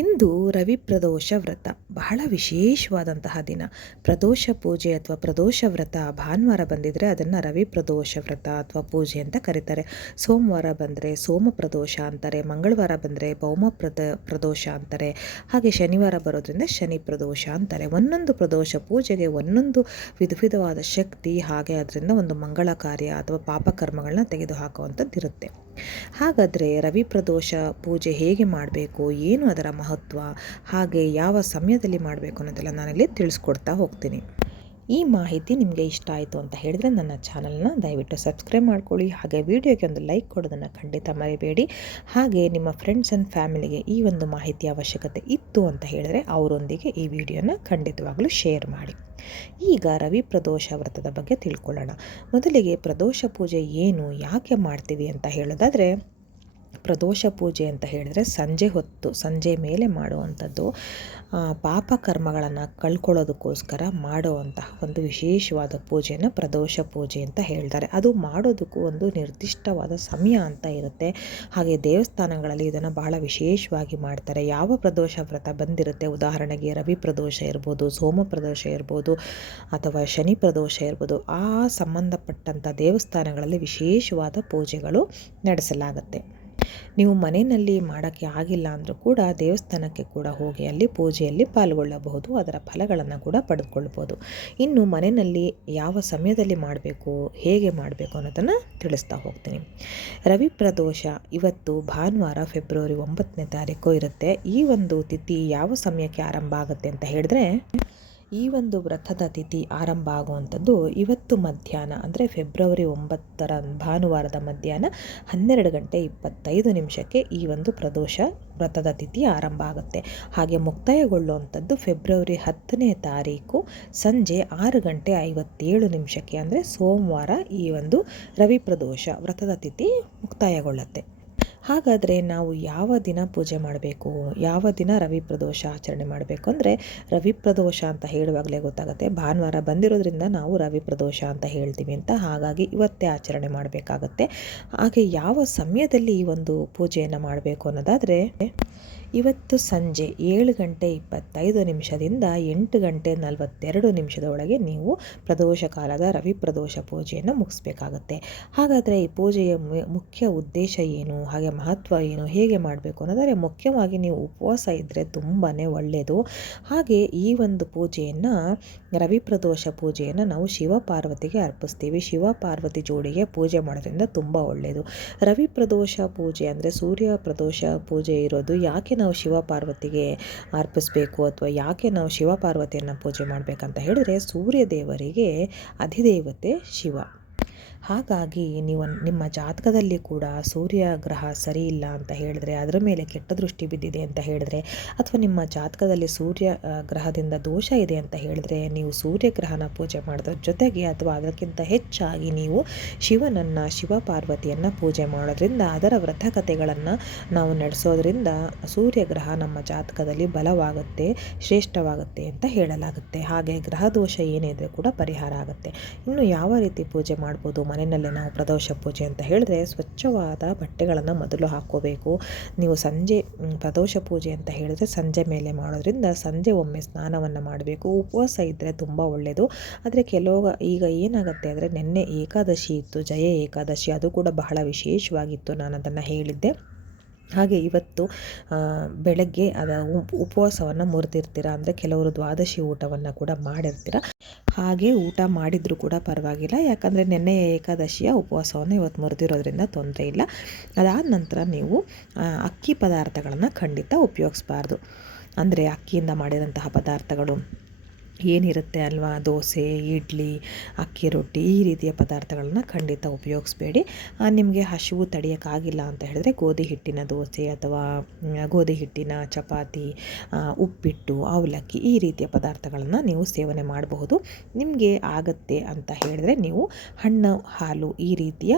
ಇಂದು ರವಿ ಪ್ರದೋಷ ವ್ರತ ಬಹಳ ವಿಶೇಷವಾದಂತಹ ದಿನ. ಪ್ರದೋಷ ಪೂಜೆ ಅಥವಾ ಪ್ರದೋಷ ವ್ರತ ಭಾನುವಾರ ಬಂದಿದ್ರೆ ಅದನ್ನು ರವಿ ಪ್ರದೋಷ ವ್ರತ ಅಥವಾ ಪೂಜೆ ಅಂತ ಕರೀತಾರೆ. ಸೋಮವಾರ ಬಂದರೆ ಸೋಮ ಪ್ರದೋಷ ಅಂತಾರೆ, ಮಂಗಳವಾರ ಬಂದರೆ ಭೌಮ ಪ್ರದೋಷ ಅಂತಾರೆ, ಹಾಗೆ ಶನಿವಾರ ಬರೋದ್ರಿಂದ ಶನಿ ಪ್ರದೋಷ ಅಂತಾರೆ. ಒಂದೊಂದು ಪ್ರದೋಷ ಪೂಜೆಗೆ ಒಂದೊಂದು ವಿಧವಾದ ಶಕ್ತಿ, ಹಾಗೆ ಅದರಿಂದ ಒಂದು ಮಂಗಳ ಕಾರ್ಯ ಅಥವಾ ಪಾಪಕರ್ಮಗಳನ್ನ ತೆಗೆದುಹಾಕುವಂಥದ್ದು ಇರುತ್ತೆ. ಹಾಗಾದರೆ ರವಿ ಪ್ರದೋಷ ಪೂಜೆ ಹೇಗೆ ಮಾಡಬೇಕು, ಏನು ಅದರ ಮಹತ್ವ, ಹಾಗೆ ಯಾವ ಸಮಯದಲ್ಲಿ ಮಾಡಬೇಕು ಅನ್ನೋದೆಲ್ಲ ನಾನಿಲ್ಲಿ ತಿಳಿಸ್ಕೊಡ್ತಾ ಹೋಗ್ತೀನಿ. ಈ ಮಾಹಿತಿ ನಿಮಗೆ ಇಷ್ಟ ಆಯಿತು ಅಂತ ಹೇಳಿದರೆ ನನ್ನ ಚಾನಲ್ನ ದಯವಿಟ್ಟು ಸಬ್ಸ್ಕ್ರೈಬ್ ಮಾಡ್ಕೊಳ್ಳಿ. ಹಾಗೆ ವಿಡಿಯೋಗೆ ಒಂದು ಲೈಕ್ ಕೊಡೋದನ್ನು ಖಂಡಿತ ಮರಿಬೇಡಿ. ಹಾಗೆ ನಿಮ್ಮ ಫ್ರೆಂಡ್ಸ್ ಆ್ಯಂಡ್ ಫ್ಯಾಮಿಲಿಗೆ ಈ ಒಂದು ಮಾಹಿತಿ ಅವಶ್ಯಕತೆ ಇತ್ತು ಅಂತ ಹೇಳಿದರೆ ಅವರೊಂದಿಗೆ ಈ ವಿಡಿಯೋನ ಖಂಡಿತವಾಗಲೂ ಶೇರ್ ಮಾಡಿ. ಈಗ ರವಿ ಪ್ರದೋಷ ವ್ರತದ ಬಗ್ಗೆ ತಿಳ್ಕೊಳ್ಳೋಣ. ಮೊದಲಿಗೆ ಪ್ರದೋಷ ಪೂಜೆ ಏನು, ಯಾಕೆ ಮಾಡ್ತೀವಿ ಅಂತ ಹೇಳೋದಾದರೆ, ಪ್ರದೋಷ ಪೂಜೆ ಅಂತ ಹೇಳಿದರೆ ಸಂಜೆ ಮೇಲೆ ಮಾಡುವಂಥದ್ದು. ಪಾಪ ಕರ್ಮಗಳನ್ನು ಕಳ್ಕೊಳ್ಳೋದಕ್ಕೋಸ್ಕರ ಮಾಡುವಂತಹ ಒಂದು ವಿಶೇಷವಾದ ಪೂಜೆಯನ್ನು ಪ್ರದೋಷ ಪೂಜೆ ಅಂತ ಹೇಳ್ತಾರೆ. ಅದು ಮಾಡೋದಕ್ಕೂ ಒಂದು ನಿರ್ದಿಷ್ಟವಾದ ಸಮಯ ಅಂತ ಇರುತ್ತೆ. ಹಾಗೆ ದೇವಸ್ಥಾನಗಳಲ್ಲಿ ಇದನ್ನು ಬಹಳ ವಿಶೇಷವಾಗಿ ಮಾಡ್ತಾರೆ. ಯಾವ ಪ್ರದೋಷ ವ್ರತ ಬಂದಿರುತ್ತೆ, ಉದಾಹರಣೆಗೆ ರವಿ ಪ್ರದೋಷ ಇರ್ಬೋದು, ಸೋಮ ಪ್ರದೋಷ ಇರ್ಬೋದು, ಅಥವಾ ಶನಿ ಪ್ರದೋಷ ಇರ್ಬೋದು, ಆ ಸಂಬಂಧಪಟ್ಟಂಥ ದೇವಸ್ಥಾನಗಳಲ್ಲಿ ವಿಶೇಷವಾದ ಪೂಜೆಗಳು ನಡೆಸಲಾಗುತ್ತೆ. ನೀವು ಮನೆಯಲ್ಲಿ ಮಾಡೋಕ್ಕೆ ಆಗಿಲ್ಲ ಅಂದರೂ ಕೂಡ ದೇವಸ್ಥಾನಕ್ಕೆ ಕೂಡ ಹೋಗಿ ಅಲ್ಲಿ ಪೂಜೆಯಲ್ಲಿ ಪಾಲ್ಗೊಳ್ಳಬಹುದು, ಅದರ ಫಲಗಳನ್ನು ಕೂಡ ಪಡೆದುಕೊಳ್ಬೋದು. ಇನ್ನು ಮನೆಯಲ್ಲಿ ಯಾವ ಸಮಯದಲ್ಲಿ ಮಾಡಬೇಕು, ಹೇಗೆ ಮಾಡಬೇಕು ಅನ್ನೋದನ್ನು ತಿಳಿಸ್ತಾ ಹೋಗ್ತೀನಿ. ರವಿ ಪ್ರದೋಷ ಇವತ್ತು ಭಾನುವಾರ ಫೆಬ್ರವರಿ 9ನೇ ತಾರೀಕು ಇರುತ್ತೆ. ಈ ಒಂದು ತಿಥಿ ಯಾವ ಸಮಯಕ್ಕೆ ಆರಂಭ ಆಗುತ್ತೆ ಅಂತ ಹೇಳಿದ್ರೆ, ಈ ಒಂದು ವ್ರತದ ತಿಥಿ ಆರಂಭ ಆಗುವಂಥದ್ದು ಇವತ್ತು ಮಧ್ಯಾಹ್ನ, ಅಂದರೆ ಫೆಬ್ರವರಿ 9ರ ಭಾನುವಾರದ ಮಧ್ಯಾಹ್ನ 12:25 ಈ ಒಂದು ಪ್ರದೋಷ ವ್ರತದ ತಿಥಿ ಆರಂಭ ಆಗುತ್ತೆ. ಹಾಗೆ ಮುಕ್ತಾಯಗೊಳ್ಳುವಂಥದ್ದು ಫೆಬ್ರವರಿ 10ನೇ ತಾರೀಕು ಸಂಜೆ 6:57 ಅಂದರೆ ಸೋಮವಾರ ಈ ಒಂದು ರವಿ ಪ್ರದೋಷ ವ್ರತದ ತಿಥಿ ಮುಕ್ತಾಯಗೊಳ್ಳುತ್ತೆ. ಹಾಗಾದರೆ ನಾವು ಯಾವ ದಿನ ಪೂಜೆ ಮಾಡಬೇಕು, ಯಾವ ದಿನ ರವಿ ಪ್ರದೋಷ ಆಚರಣೆ ಮಾಡಬೇಕು ಅಂದರೆ, ರವಿ ಪ್ರದೋಷ ಅಂತ ಹೇಳುವಾಗಲೇ ಗೊತ್ತಾಗುತ್ತೆ ಭಾನುವಾರ ಬಂದಿರೋದ್ರಿಂದ ನಾವು ರವಿ ಪ್ರದೋಷ ಅಂತ ಹೇಳ್ತೀವಿ ಅಂತ. ಹಾಗಾಗಿ ಇವತ್ತೇ ಆಚರಣೆ ಮಾಡಬೇಕಾಗತ್ತೆ. ಹಾಗೆ ಯಾವ ಸಮಯದಲ್ಲಿ ಈ ಒಂದು ಪೂಜೆಯನ್ನು ಮಾಡಬೇಕು ಅನ್ನೋದಾದರೆ, ಇವತ್ತು ಸಂಜೆ 7:25 8:42 ಒಳಗೆ ನೀವು ಪ್ರದೋಷ ಕಾಲದ ರವಿ ಪ್ರದೋಷ ಪೂಜೆಯನ್ನು ಮುಗಿಸ್ಬೇಕಾಗತ್ತೆ. ಹಾಗಾದರೆ ಈ ಪೂಜೆಯ ಮುಖ್ಯ ಉದ್ದೇಶ ಏನು, ಹಾಗೆ ಮಹತ್ವ ಏನು, ಹೇಗೆ ಮಾಡಬೇಕು ಅನ್ನೋದಾದರೆ, ಮುಖ್ಯವಾಗಿ ನೀವು ಉಪವಾಸ ಇದ್ದರೆ ತುಂಬಾ ಒಳ್ಳೆಯದು. ಹಾಗೆ ಈ ಒಂದು ಪೂಜೆಯನ್ನು, ರವಿ ಪ್ರದೋಷ ಪೂಜೆಯನ್ನು ನಾವು ಶಿವಪಾರ್ವತಿಗೆ ಅರ್ಪಿಸ್ತೀವಿ. ಶಿವಪಾರ್ವತಿ ಜೋಡಿಗೆ ಪೂಜೆ ಮಾಡೋದ್ರಿಂದ ತುಂಬ ಒಳ್ಳೆಯದು. ರವಿ ಪ್ರದೋಷ ಪೂಜೆ ಅಂದರೆ ಸೂರ್ಯ ಪ್ರದೋಷ ಪೂಜೆ ಇರೋದು ಯಾಕೆ ನಾವು ಶಿವಪಾರ್ವತಿಗೆ ಅರ್ಪಿಸಬೇಕು, ಅಥವಾ ಯಾಕೆ ನಾವು ಶಿವಪಾರ್ವತಿಯನ್ನು ಪೂಜೆ ಮಾಡಬೇಕಂತ ಹೇಳಿದ್ರೆ, ಸೂರ್ಯ ದೇವರಿಗೆ ಅಧಿದೇವತೆ ಶಿವ. ಹಾಗಾಗಿ ನೀವು ನಿಮ್ಮ ಜಾತಕದಲ್ಲಿ ಕೂಡ ಸೂರ್ಯ ಗ್ರಹ ಸರಿ ಇಲ್ಲ ಅಂತ ಹೇಳಿದ್ರೆ, ಅದರ ಮೇಲೆ ಕೆಟ್ಟ ದೃಷ್ಟಿ ಬಿದ್ದಿದೆ ಅಂತ ಹೇಳಿದ್ರೆ, ಅಥವಾ ನಿಮ್ಮ ಜಾತಕದಲ್ಲಿ ಸೂರ್ಯ ಗ್ರಹದಿಂದ ದೋಷ ಇದೆ ಅಂತ ಹೇಳಿದ್ರೆ, ನೀವು ಸೂರ್ಯ ಗ್ರಹನ ಪೂಜೆ ಮಾಡೋದ್ರ ಜೊತೆಗೆ ಅಥವಾ ಅದಕ್ಕಿಂತ ಹೆಚ್ಚಾಗಿ ನೀವು ಶಿವಪಾರ್ವತಿಯನ್ನು ಪೂಜೆ ಮಾಡೋದ್ರಿಂದ, ಅದರ ವ್ರತಕಥೆಗಳನ್ನು ನಾವು ನಡೆಸೋದ್ರಿಂದ ಸೂರ್ಯ ಗ್ರಹ ನಮ್ಮ ಜಾತಕದಲ್ಲಿ ಬಲವಾಗುತ್ತೆ, ಶ್ರೇಷ್ಠವಾಗುತ್ತೆ ಅಂತ ಹೇಳಲಾಗುತ್ತೆ. ಹಾಗೆ ಗ್ರಹ ದೋಷ ಏನಿದ್ರೆ ಕೂಡ ಪರಿಹಾರ ಆಗುತ್ತೆ. ಇನ್ನು ಯಾವ ರೀತಿ ಪೂಜೆ ಮಾಡ್ಬೋದು ಮನೆಯಲ್ಲೇ ನಾವು ಪ್ರದೋಷ ಪೂಜೆ ಅಂತ ಹೇಳಿದ್ರೆ, ಸ್ವಚ್ಛವಾದ ಬಟ್ಟೆಗಳನ್ನು ಮೊದಲು ಹಾಕ್ಕೋಬೇಕು. ನೀವು ಸಂಜೆ ಪ್ರದೋಷ ಪೂಜೆ ಅಂತ ಹೇಳಿದ್ರೆ ಸಂಜೆ ಮೇಲೆ ಮಾಡೋದ್ರಿಂದ ಸಂಜೆ ಒಮ್ಮೆ ಸ್ನಾನವನ್ನು ಮಾಡಬೇಕು. ಉಪವಾಸ ಇದ್ದರೆ ತುಂಬ ಒಳ್ಳೆಯದು. ಆದರೆ ಈಗ ಏನಾಗುತ್ತೆ ಅಂದರೆ, ನಿನ್ನೆ ಏಕಾದಶಿ ಇತ್ತು, ಜಯ ಏಕಾದಶಿ, ಅದು ಕೂಡ ಬಹಳ ವಿಶೇಷವಾಗಿತ್ತು, ನಾನು ಅದನ್ನು ಹೇಳಿದ್ದೆ. ಹಾಗೆ ಇವತ್ತು ಬೆಳಗ್ಗೆ ಉಪವಾಸವನ್ನು ಮುರಿದಿರ್ತೀರ, ಅಂದರೆ ಕೆಲವರು ದ್ವಾದಶಿ ಊಟವನ್ನು ಕೂಡ ಮಾಡಿರ್ತೀರ. ಹಾಗೆ ಊಟ ಮಾಡಿದರೂ ಕೂಡ ಪರವಾಗಿಲ್ಲ, ಯಾಕಂದರೆ ನಿನ್ನೆ ಏಕಾದಶಿಯ ಉಪವಾಸವನ್ನು ಇವತ್ತು ಮುರಿದಿರೋದ್ರಿಂದ ತೊಂದರೆ ಇಲ್ಲ. ಅದಾದ ನಂತರ ನೀವು ಅಕ್ಕಿ ಪದಾರ್ಥಗಳನ್ನು ಖಂಡಿತ ಉಪಯೋಗಿಸ್ಬಾರ್ದು. ಅಂದರೆ ಅಕ್ಕಿಯಿಂದ ಮಾಡಿದಂತಹ ಪದಾರ್ಥಗಳು ಏನಿರುತ್ತೆ ಅಲ್ವಾ, ದೋಸೆ, ಇಡ್ಲಿ, ಅಕ್ಕಿ ರೊಟ್ಟಿ, ಈ ರೀತಿಯ ಪದಾರ್ಥಗಳನ್ನ ಖಂಡಿತ ಉಪಯೋಗಿಸ್ಬೇಡಿ. ನಿಮಗೆ ಹಸಿವು ತಡೆಯೋಕ್ಕಾಗಿಲ್ಲ ಅಂತ ಹೇಳಿದ್ರೆ ಗೋಧಿ ಹಿಟ್ಟಿನ ದೋಸೆ ಅಥವಾ ಗೋಧಿ ಹಿಟ್ಟಿನ ಚಪಾತಿ, ಉಪ್ಪಿಟ್ಟು, ಅವಲಕ್ಕಿ, ಈ ರೀತಿಯ ಪದಾರ್ಥಗಳನ್ನು ನೀವು ಸೇವನೆ ಮಾಡಬಹುದು. ನಿಮಗೆ ಆಗತ್ತೆ ಅಂತ ಹೇಳಿದ್ರೆ ನೀವು ಹಣ್ಣು, ಹಾಲು, ಈ ರೀತಿಯ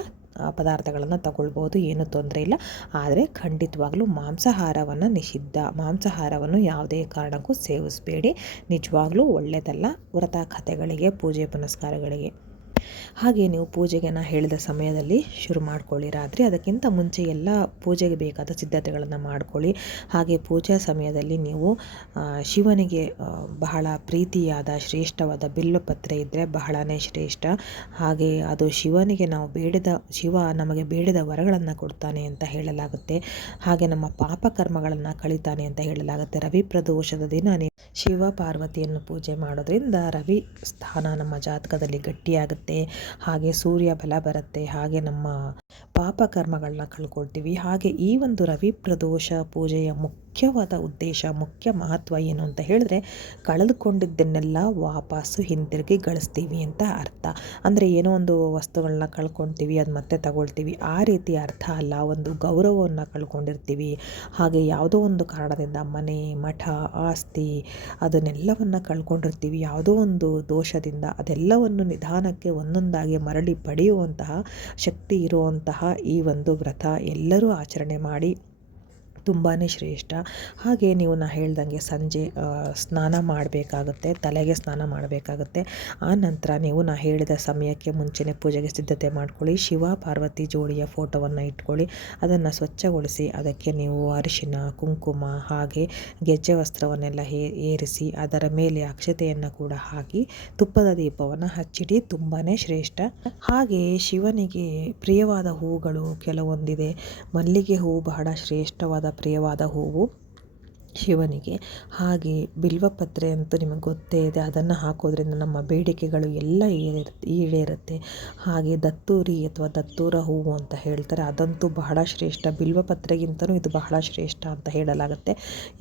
ಪದಾರ್ಥಗಳನ್ನು ತಗೊಳ್ಬೋದು, ಏನೂ ತೊಂದರೆ ಇಲ್ಲ. ಆದರೆ ಖಂಡಿತವಾಗ್ಲೂ ಮಾಂಸಾಹಾರವನ್ನು ನಿಷಿದ್ಧ. ಮಾಂಸಾಹಾರವನ್ನು ಯಾವುದೇ ಕಾರಣಕ್ಕೂ ಸೇವಿಸಬೇಡಿ, ನಿಜವಾಗ್ಲೂ ಒಳ್ಳೆಯದಲ್ಲ ವ್ರತ ಕಥೆಗಳಿಗೆ, ಪೂಜೆ ಪುನಸ್ಕಾರಗಳಿಗೆ. ಹಾಗೆ ನೀವು ಪೂಜೆಗೆ ಹೇಳಿದ ಸಮಯದಲ್ಲಿ ಶುರು ಮಾಡ್ಕೊಳ್ಳಿ. ರಾತ್ರಿ ಅದಕ್ಕಿಂತ ಮುಂಚೆ ಎಲ್ಲ ಪೂಜೆಗೆ ಬೇಕಾದ ಸಿದ್ಧತೆಗಳನ್ನು ಮಾಡ್ಕೊಳ್ಳಿ. ಹಾಗೆ ಪೂಜಾ ಸಮಯದಲ್ಲಿ ನೀವು ಶಿವನಿಗೆ ಬಹಳ ಪ್ರೀತಿಯಾದ ಶ್ರೇಷ್ಠವಾದ ಬಿಲ್ವಪತ್ರೆ ಇದ್ದರೆ ಬಹಳನೇ ಶ್ರೇಷ್ಠ. ಹಾಗೆ ಅದು ಶಿವನಿಗೆ ನಾವು ಶಿವ ನಮಗೆ ಬೇಡಿದ ವರಗಳನ್ನು ಕೊಡ್ತಾನೆ ಅಂತ ಹೇಳಲಾಗುತ್ತೆ. ಹಾಗೆ ನಮ್ಮ ಪಾಪಕರ್ಮಗಳನ್ನು ಕಳಿತಾನೆ ಅಂತ ಹೇಳಲಾಗುತ್ತೆ. ರವಿ ಪ್ರದೋಷದ ದಿನ ನೀವು ಶಿವ ಪಾರ್ವತಿಯನ್ನು ಪೂಜೆ ಮಾಡೋದ್ರಿಂದ ರವಿ ಸ್ಥಾನ ನಮ್ಮ ಜಾತಕದಲ್ಲಿ ಗಟ್ಟಿಯಾಗುತ್ತೆ. ಹಾಗೆ ಸೂರ್ಯ ಬಲ ಬರುತ್ತೆ. ಹಾಗೆ ನಮ್ಮ ಪಾಪಕರ್ಮಗಳನ್ನ ಕಳ್ಕೊಳ್ತೀವಿ. ಹಾಗೆ ಈ ಒಂದು ರವಿ ಪ್ರದೋಷ ಪೂಜೆಯ ಮುಖ್ಯವಾದ ಉದ್ದೇಶ, ಮುಖ್ಯ ಮಹತ್ವ ಏನು ಅಂತ ಹೇಳಿದ್ರೆ, ಕಳೆದುಕೊಂಡಿದ್ದನ್ನೆಲ್ಲ ವಾಪಸ್ಸು ಹಿಂತಿರುಗಿ ಗಳಿಸ್ತೀವಿ ಅಂತ ಅರ್ಥ. ಅಂದರೆ ಏನೋ ಒಂದು ವಸ್ತುಗಳನ್ನ ಕಳ್ಕೊಳ್ತೀವಿ, ಅದು ಮತ್ತೆ ತಗೊಳ್ತೀವಿ, ಆ ರೀತಿ ಅರ್ಥ ಅಲ್ಲ. ಒಂದು ಗೌರವವನ್ನು ಕಳ್ಕೊಂಡಿರ್ತೀವಿ. ಹಾಗೆ ಯಾವುದೋ ಒಂದು ಕಾರಣದಿಂದ ಮನೆ, ಮಠ, ಆಸ್ತಿ ಅದನ್ನೆಲ್ಲವನ್ನು ಕಳ್ಕೊಂಡಿರ್ತೀವಿ. ಯಾವುದೋ ಒಂದು ದೋಷದಿಂದ ಅದೆಲ್ಲವನ್ನು ನಿಧಾನಕ್ಕೆ ಒಂದೊಂದಾಗಿ ಮರಳಿ ಪಡೆಯುವಂತಹ ಶಕ್ತಿ ಇರುವಂತಹ ಈ ಒಂದು ವ್ರತ ಎಲ್ಲರೂ ಆಚರಣೆ ಮಾಡಿ, ತುಂಬಾ ಶ್ರೇಷ್ಠ. ಹಾಗೆ ನೀವು ಹೇಳ್ದಂಗೆ ಸಂಜೆ ಸ್ನಾನ ಮಾಡಬೇಕಾಗುತ್ತೆ, ತಲೆಗೆ ಸ್ನಾನ ಮಾಡಬೇಕಾಗುತ್ತೆ. ಆ ನಂತರ ನೀವು ಹೇಳಿದ ಸಮಯಕ್ಕೆ ಮುಂಚೆನೇ ಪೂಜೆಗೆ ಸಿದ್ಧತೆ ಮಾಡ್ಕೊಳ್ಳಿ. ಶಿವ ಪಾರ್ವತಿ ಜೋಡಿಯ ಫೋಟೋವನ್ನು ಇಟ್ಕೊಳ್ಳಿ, ಅದನ್ನು ಸ್ವಚ್ಛಗೊಳಿಸಿ ಅದಕ್ಕೆ ನೀವು ಅರಿಶಿನ, ಕುಂಕುಮ ಹಾಗೆ ಗೆಜ್ಜೆ ವಸ್ತ್ರವನ್ನೆಲ್ಲ ಏರಿಸಿ ಅದರ ಮೇಲೆ ಅಕ್ಷತೆಯನ್ನು ಕೂಡ ಹಾಕಿ ತುಪ್ಪದ ದೀಪವನ್ನು ಹಚ್ಚಿಡಿ. ತುಂಬಾ ಶ್ರೇಷ್ಠ. ಹಾಗೆ ಶಿವನಿಗೆ ಪ್ರಿಯವಾದ ಹೂಗಳು ಕೆಲವೊಂದಿದೆ. ಮಲ್ಲಿಗೆ ಹೂವು ಬಹಳ ಶ್ರೇಷ್ಠವಾದ ಪ್ರಿಯವಾದ ಹೂವು ಶಿವನಿಗೆ. ಹಾಗೆ ಬಿಲ್ವಪತ್ರೆ ಅಂತೂ ನಿಮಗೆ ಗೊತ್ತೇ ಇದೆ, ಅದನ್ನು ಹಾಕೋದ್ರಿಂದ ನಮ್ಮ ಬೇಡಿಕೆಗಳು ಎಲ್ಲ ಈಡೇರುತ್ತೆ. ಹಾಗೆ ದತ್ತೂರಿ ಅಥವಾ ದತ್ತೂರ ಹೂವು ಅಂತ ಹೇಳ್ತಾರೆ, ಅದಂತೂ ಬಹಳ ಶ್ರೇಷ್ಠ. ಬಿಲ್ವಪತ್ರೆಗಿಂತಲೂ ಇದು ಬಹಳ ಶ್ರೇಷ್ಠ ಅಂತ ಹೇಳಲಾಗುತ್ತೆ.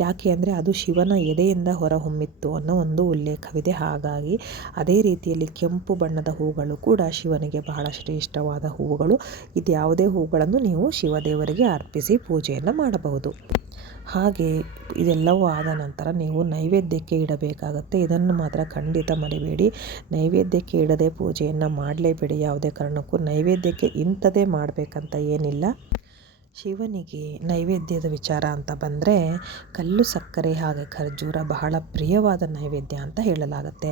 ಯಾಕೆ ಅಂದರೆ ಅದು ಶಿವನ ಎದೆಯಿಂದ ಹೊರಹೊಮ್ಮಿತ್ತು ಅನ್ನೋ ಒಂದು ಉಲ್ಲೇಖವಿದೆ. ಹಾಗಾಗಿ ಅದೇ ರೀತಿಯಲ್ಲಿ ಕೆಂಪು ಬಣ್ಣದ ಹೂಗಳು ಕೂಡ ಶಿವನಿಗೆ ಬಹಳ ಶ್ರೇಷ್ಠವಾದ ಹೂವುಗಳು. ಇದು ಯಾವುದೇ ಹೂಗಳನ್ನು ನೀವು ಶಿವದೇವರಿಗೆ ಅರ್ಪಿಸಿ ಪೂಜೆಯನ್ನು ಮಾಡಬಹುದು. ಹಾಗೆ ಇದೆಲ್ಲವೂ ಆದ ನಂತರ ನೀವು ನೈವೇದ್ಯಕ್ಕೆ ಇಡಬೇಕಾಗತ್ತೆ. ಇದನ್ನು ಮಾತ್ರ ಖಂಡಿತ ಮರಿಬೇಡಿ. ನೈವೇದ್ಯಕ್ಕೆ ಇಡದೆ ಪೂಜೆಯನ್ನು ಮಾಡಲೇಬೇಡಿ. ಯಾವುದೇ ಕಾರಣಕ್ಕೂ ನೈವೇದ್ಯಕ್ಕೆ ಇಂಥದೇ ಮಾಡಬೇಕಂತ ಏನಿಲ್ಲ. ಶಿವನಿಗೆ ನೈವೇದ್ಯದ ವಿಚಾರ ಅಂತ ಬಂದರೆ ಕಲ್ಲು ಸಕ್ಕರೆ ಹಾಗೆ ಖರ್ಜೂರ ಬಹಳ ಪ್ರಿಯವಾದ ನೈವೇದ್ಯ ಅಂತ ಹೇಳಲಾಗುತ್ತೆ.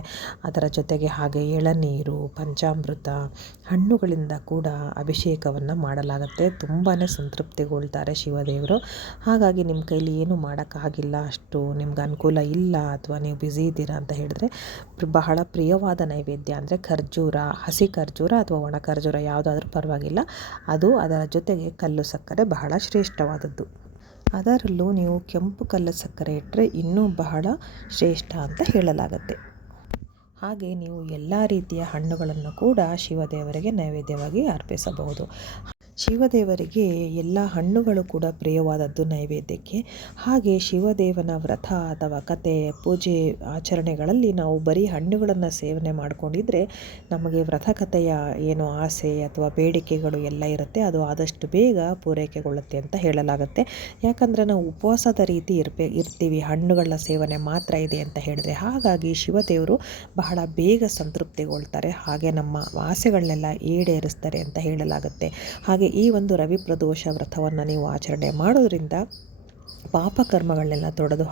ಅದರ ಜೊತೆಗೆ ಹಾಗೆ ಎಳನೀರು, ಪಂಚಾಮೃತ, ಹಣ್ಣುಗಳಿಂದ ಕೂಡ ಅಭಿಷೇಕವನ್ನು ಮಾಡಲಾಗುತ್ತೆ. ತುಂಬಾ ಸಂತೃಪ್ತಿಗೊಳ್ತಾರೆ ಶಿವದೇವರು. ಹಾಗಾಗಿ ನಿಮ್ಮ ಕೈಲಿ ಏನು ಮಾಡೋಕ್ಕಾಗಿಲ್ಲ, ಅಷ್ಟು ನಿಮ್ಗೆ ಅನುಕೂಲ ಇಲ್ಲ ಅಥವಾ ನೀವು ಬ್ಯುಸಿ ಇದ್ದೀರಾ ಅಂತ ಹೇಳಿದ್ರೆ ಬಹಳ ಪ್ರಿಯವಾದ ನೈವೇದ್ಯ ಅಂದರೆ ಖರ್ಜೂರ, ಹಸಿ ಖರ್ಜೂರ ಅಥವಾ ಒಣ ಖರ್ಜೂರ ಯಾವುದಾದ್ರೂ ಪರವಾಗಿಲ್ಲ. ಅದು ಅದರ ಜೊತೆಗೆ ಕಲ್ಲು ಸಕ್ಕರೆ ಬಹಳ ಶ್ರೇಷ್ಠವಾದದ್ದು. ಅದರಲ್ಲೂ ನೀವು ಕೆಂಪು ಕಲ್ಲು ಸಕ್ಕರೆ ಇಟ್ಟರೆ ಇನ್ನೂ ಬಹಳ ಶ್ರೇಷ್ಠ ಅಂತ ಹೇಳಲಾಗುತ್ತೆ. ಹಾಗೆ ನೀವು ಎಲ್ಲ ರೀತಿಯ ಹಣ್ಣುಗಳನ್ನು ಕೂಡ ಶಿವದೇವರಿಗೆ ನೈವೇದ್ಯವಾಗಿ ಅರ್ಪಿಸಬಹುದು. ಶಿವದೇವರಿಗೆ ಎಲ್ಲ ಹಣ್ಣುಗಳು ಕೂಡ ಪ್ರಿಯವಾದದ್ದು ನೈವೇದ್ಯಕ್ಕೆ. ಹಾಗೆ ಶಿವದೇವನ ವ್ರತ ಅಥವಾ ಕತೆ, ಪೂಜೆ, ಆಚರಣೆಗಳಲ್ಲಿ ನಾವು ಬರೀ ಹಣ್ಣುಗಳನ್ನು ಸೇವನೆ ಮಾಡಿಕೊಂಡಿದ್ರೆ ನಮಗೆ ವ್ರತಕಥೆಯ ಏನು ಆಸೆ ಅಥವಾ ಬೇಡಿಕೆಗಳು ಎಲ್ಲ ಇರುತ್ತೆ ಅದು ಆದಷ್ಟು ಬೇಗ ಪೂರೈಕೆಗೊಳ್ಳುತ್ತೆ ಅಂತ ಹೇಳಲಾಗುತ್ತೆ. ಯಾಕಂದರೆ ನಾವು ಉಪವಾಸದ ರೀತಿ ಇರ್ತೀವಿ, ಹಣ್ಣುಗಳ ಸೇವನೆ ಮಾತ್ರ ಇದೆ ಅಂತ ಹೇಳಿದ್ರೆ. ಹಾಗಾಗಿ ಶಿವದೇವರು ಬಹಳ ಬೇಗ ಸಂತೃಪ್ತಿಗೊಳ್ತಾರೆ. ಹಾಗೆ ನಮ್ಮ ಆಸೆಗಳನ್ನೆಲ್ಲ ಈಡೇರಿಸ್ತಾರೆ ಅಂತ ಹೇಳಲಾಗುತ್ತೆ. ಹಾಗೆ ಈ ಒಂದು ರವಿ ಪ್ರದೋಷ ವ್ರತವನ್ನು ನೀವು ಆಚರಣೆ ಮಾಡೋದ್ರಿಂದ ಪಾಪಕರ್ಮಗಳನ್ನೆಲ್ಲ ತೊಡೆದು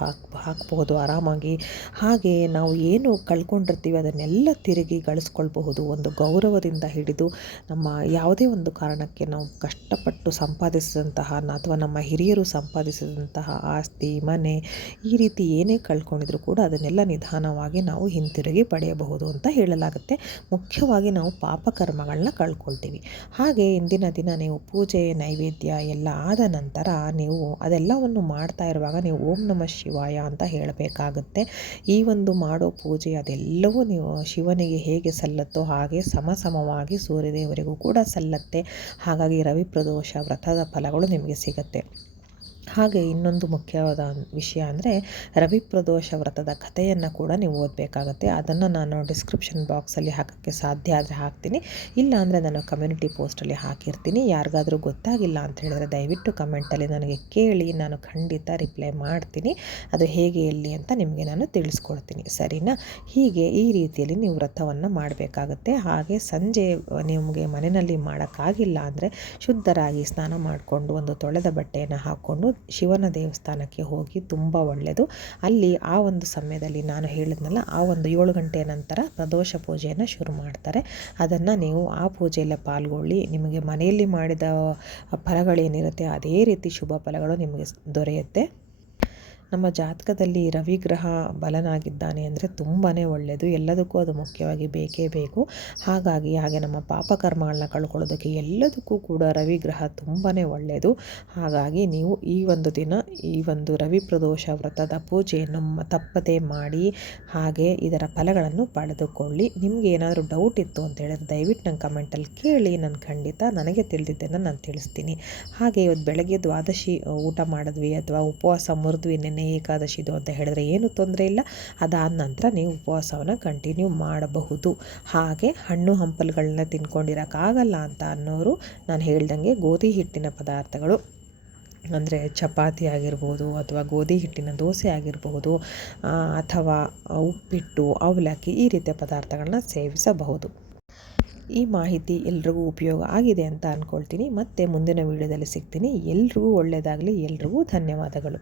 ಹಾಕಬಹುದು ಆರಾಮಾಗಿ. ಹಾಗೆ ನಾವು ಏನು ಕಳ್ಕೊಂಡಿರ್ತೀವಿ ಅದನ್ನೆಲ್ಲ ತಿರುಗಿ ಗಳಿಸ್ಕೊಳ್ಬಹುದು. ಒಂದು ಗೌರವದಿಂದ ಹಿಡಿದು ನಮ್ಮ ಯಾವುದೇ ಒಂದು ಕಾರಣಕ್ಕೆ ನಾವು ಕಷ್ಟಪಟ್ಟು ಸಂಪಾದಿಸಿದಂತಹ ಅಥವಾ ನಮ್ಮ ಹಿರಿಯರು ಸಂಪಾದಿಸಿದಂತಹ ಆಸ್ತಿ, ಮನೆ, ಈ ರೀತಿ ಏನೇ ಕಳ್ಕೊಂಡಿದ್ರು ಕೂಡ ಅದನ್ನೆಲ್ಲ ನಿಧಾನವಾಗಿ ನಾವು ಹಿಂತಿರುಗಿ ಪಡೆಯಬಹುದು ಅಂತ ಹೇಳಲಾಗುತ್ತೆ. ಮುಖ್ಯವಾಗಿ ನಾವು ಪಾಪಕರ್ಮಗಳನ್ನ ಕಳ್ಕೊಳ್ತೀವಿ. ಹಾಗೆ ಇಂದಿನ ದಿನ ನೀವು ಪೂಜೆ, ನೈವೇದ್ಯ ಎಲ್ಲ ಆದ ನಂತರ ನೀವು ಅದೆಲ್ಲವನ್ನು ಮಾಡ್ತಾ ಇರುವಾಗ ನೀವು ಓಂ ನಮಃ ಶಿವಾಯ ಅಂತ ಹೇಳಬೇಕಾಗುತ್ತೆ. ಈ ಒಂದು ಮಾಡೋ ಪೂಜೆ ಅದೆಲ್ಲವೂ ನೀವು ಶಿವನಿಗೆ ಹೇಗೆ ಸಲ್ಲತ್ತೋ ಹಾಗೆ ಸಮವಾಗಿ ಸೂರ್ಯದೇವರಿಗೂ ಕೂಡ ಸಲ್ಲತ್ತೆ. ಹಾಗಾಗಿ ರವಿ ಪ್ರದೋಷ ವ್ರತದ ಫಲಗಳು ನಿಮಗೆ ಸಿಗುತ್ತೆ. ಹಾಗೆ ಇನ್ನೊಂದು ಮುಖ್ಯವಾದ ವಿಷಯ ಅಂದರೆ ರವಿ ಪ್ರದೋಷ ವ್ರತದ ಕಥೆಯನ್ನು ಕೂಡ ನೀವು ಓದಬೇಕಾಗತ್ತೆ. ಅದನ್ನು ನಾನು ಡಿಸ್ಕ್ರಿಪ್ಷನ್ ಬಾಕ್ಸಲ್ಲಿ ಹಾಕೋಕ್ಕೆ ಸಾಧ್ಯ ಆದರೆ ಹಾಕ್ತೀನಿ, ಇಲ್ಲ ಅಂದರೆ ನಾನು ಕಮ್ಯುನಿಟಿ ಪೋಸ್ಟಲ್ಲಿ ಹಾಕಿರ್ತೀನಿ. ಯಾರಿಗಾದರೂ ಗೊತ್ತಾಗಿಲ್ಲ ಅಂತ ಹೇಳಿದ್ರೆ ದಯವಿಟ್ಟು ಕಮೆಂಟಲ್ಲಿ ನನಗೆ ಕೇಳಿ, ನಾನು ಖಂಡಿತ ರಿಪ್ಲೈ ಮಾಡ್ತೀನಿ. ಅದು ಹೇಗೆ ಎಲ್ಲಿ ಅಂತ ನಿಮಗೆ ನಾನು ತಿಳಿಸ್ಕೊಡ್ತೀನಿ, ಸರಿನಾ? ಹೀಗೆ ಈ ರೀತಿಯಲ್ಲಿ ನೀವು ವ್ರತವನ್ನು ಮಾಡಬೇಕಾಗತ್ತೆ. ಹಾಗೆ ಸಂಜೆ ನಿಮಗೆ ಮನೆಯಲ್ಲಿ ಮಾಡೋಕ್ಕಾಗಿಲ್ಲ ಅಂದರೆ ಶುದ್ಧರಾಗಿ ಸ್ನಾನ ಮಾಡಿಕೊಂಡು ಒಂದು ತೊಳೆದ ಬಟ್ಟೆಯನ್ನು ಹಾಕ್ಕೊಂಡು ಶಿವನ ದೇವಸ್ಥಾನಕ್ಕೆ ಹೋಗಿ ತುಂಬ ಒಳ್ಳೆಯದು. ಅಲ್ಲಿ ಆ ಒಂದು ಸಮಯದಲ್ಲಿ ನಾನು ಹೇಳಿದ್ನಲ್ಲ, ಆ ಒಂದು 7 ಗಂಟೆಯ ನಂತರ ಪ್ರದೋಷ ಪೂಜೆಯನ್ನು ಶುರು ಮಾಡ್ತಾರೆ. ಅದನ್ನು ನೀವು ಆ ಪೂಜೆಯಲ್ಲೇ ಪಾಲ್ಗೊಳ್ಳಿ. ನಿಮಗೆ ಮನೆಯಲ್ಲಿ ಮಾಡಿದ ಫಲಗಳೇನಿರುತ್ತೆ ಅದೇ ರೀತಿ ಶುಭ ಫಲಗಳು ನಿಮಗೆ ದೊರೆಯುತ್ತೆ. ನಮ್ಮ ಜಾತಕದಲ್ಲಿ ರವಿಗ್ರಹ ಬಲನಾಗಿದ್ದಾನೆ ಅಂದರೆ ತುಂಬಾ ಒಳ್ಳೆಯದು. ಎಲ್ಲದಕ್ಕೂ ಅದು ಮುಖ್ಯವಾಗಿ ಬೇಕೇ ಬೇಕು. ಹಾಗೆ ನಮ್ಮ ಪಾಪಕರ್ಮಗಳನ್ನ ಕಳ್ಕೊಳ್ಳೋದಕ್ಕೆ ಎಲ್ಲದಕ್ಕೂ ಕೂಡ ರವಿಗ್ರಹ ತುಂಬಾ ಒಳ್ಳೆಯದು. ಹಾಗಾಗಿ ನೀವು ಈ ಒಂದು ದಿನ ಈ ಒಂದು ರವಿ ಪ್ರದೋಷ ವ್ರತದ ಪೂಜೆಯನ್ನು ತಪ್ಪದೆ ಮಾಡಿ, ಹಾಗೆ ಇದರ ಫಲಗಳನ್ನು ಪಡೆದುಕೊಳ್ಳಿ. ನಿಮಗೆ ಏನಾದರೂ ಡೌಟ್ ಇತ್ತು ಅಂತ ಹೇಳಿದ್ರೆ ದಯವಿಟ್ಟು ನನ್ನ ಕಮೆಂಟಲ್ಲಿ ಕೇಳಿ. ನಾನು ಖಂಡಿತ ನನಗೆ ತಿಳಿದಿದ್ದನ್ನು ನಾನು ತಿಳಿಸ್ತೀನಿ. ಹಾಗೆ ಇವತ್ತು ಬೆಳಗ್ಗೆ ದ್ವಾದಶಿ ಊಟ ಮಾಡಿದ್ವಿ ಅಥವಾ ಉಪವಾಸ ಮುರಿದ್ವಿ, ನೆನ್ನೆ ಏಕಾದಶಿದು ಅಂತ ಹೇಳಿದ್ರೆ ಏನೂ ತೊಂದರೆ ಇಲ್ಲ. ಅದಾದ ನಂತರ ನೀವು ಉಪವಾಸವನ್ನು ಕಂಟಿನ್ಯೂ ಮಾಡಬಹುದು. ಹಾಗೆ ಹಣ್ಣು ಹಂಪಲುಗಳನ್ನ ತಿನ್ಕೊಂಡಿರೋಕ್ಕಾಗಲ್ಲ ಅಂತ ಅನ್ನೋರು ನಾನು ಹೇಳ್ದಂಗೆ ಗೋಧಿ ಹಿಟ್ಟಿನ ಪದಾರ್ಥಗಳು ಅಂದರೆ ಚಪಾತಿ ಆಗಿರ್ಬೋದು ಅಥವಾ ಗೋಧಿ ಹಿಟ್ಟಿನ ದೋಸೆ ಆಗಿರಬಹುದು ಅಥವಾ ಉಪ್ಪಿಟ್ಟು, ಅವಲಕ್ಕಿ ಈ ರೀತಿಯ ಪದಾರ್ಥಗಳನ್ನ ಸೇವಿಸಬಹುದು. ಈ ಮಾಹಿತಿ ಎಲ್ರಿಗೂ ಉಪಯೋಗ ಆಗಿದೆ ಅಂತ ಅಂದ್ಕೊಳ್ತೀನಿ. ಮತ್ತೆ ಮುಂದಿನ ವಿಡಿಯೋದಲ್ಲಿ ಸಿಗ್ತೀನಿ. ಎಲ್ರಿಗೂ ಒಳ್ಳೆಯದಾಗಲಿ. ಎಲ್ರಿಗೂ ಧನ್ಯವಾದಗಳು.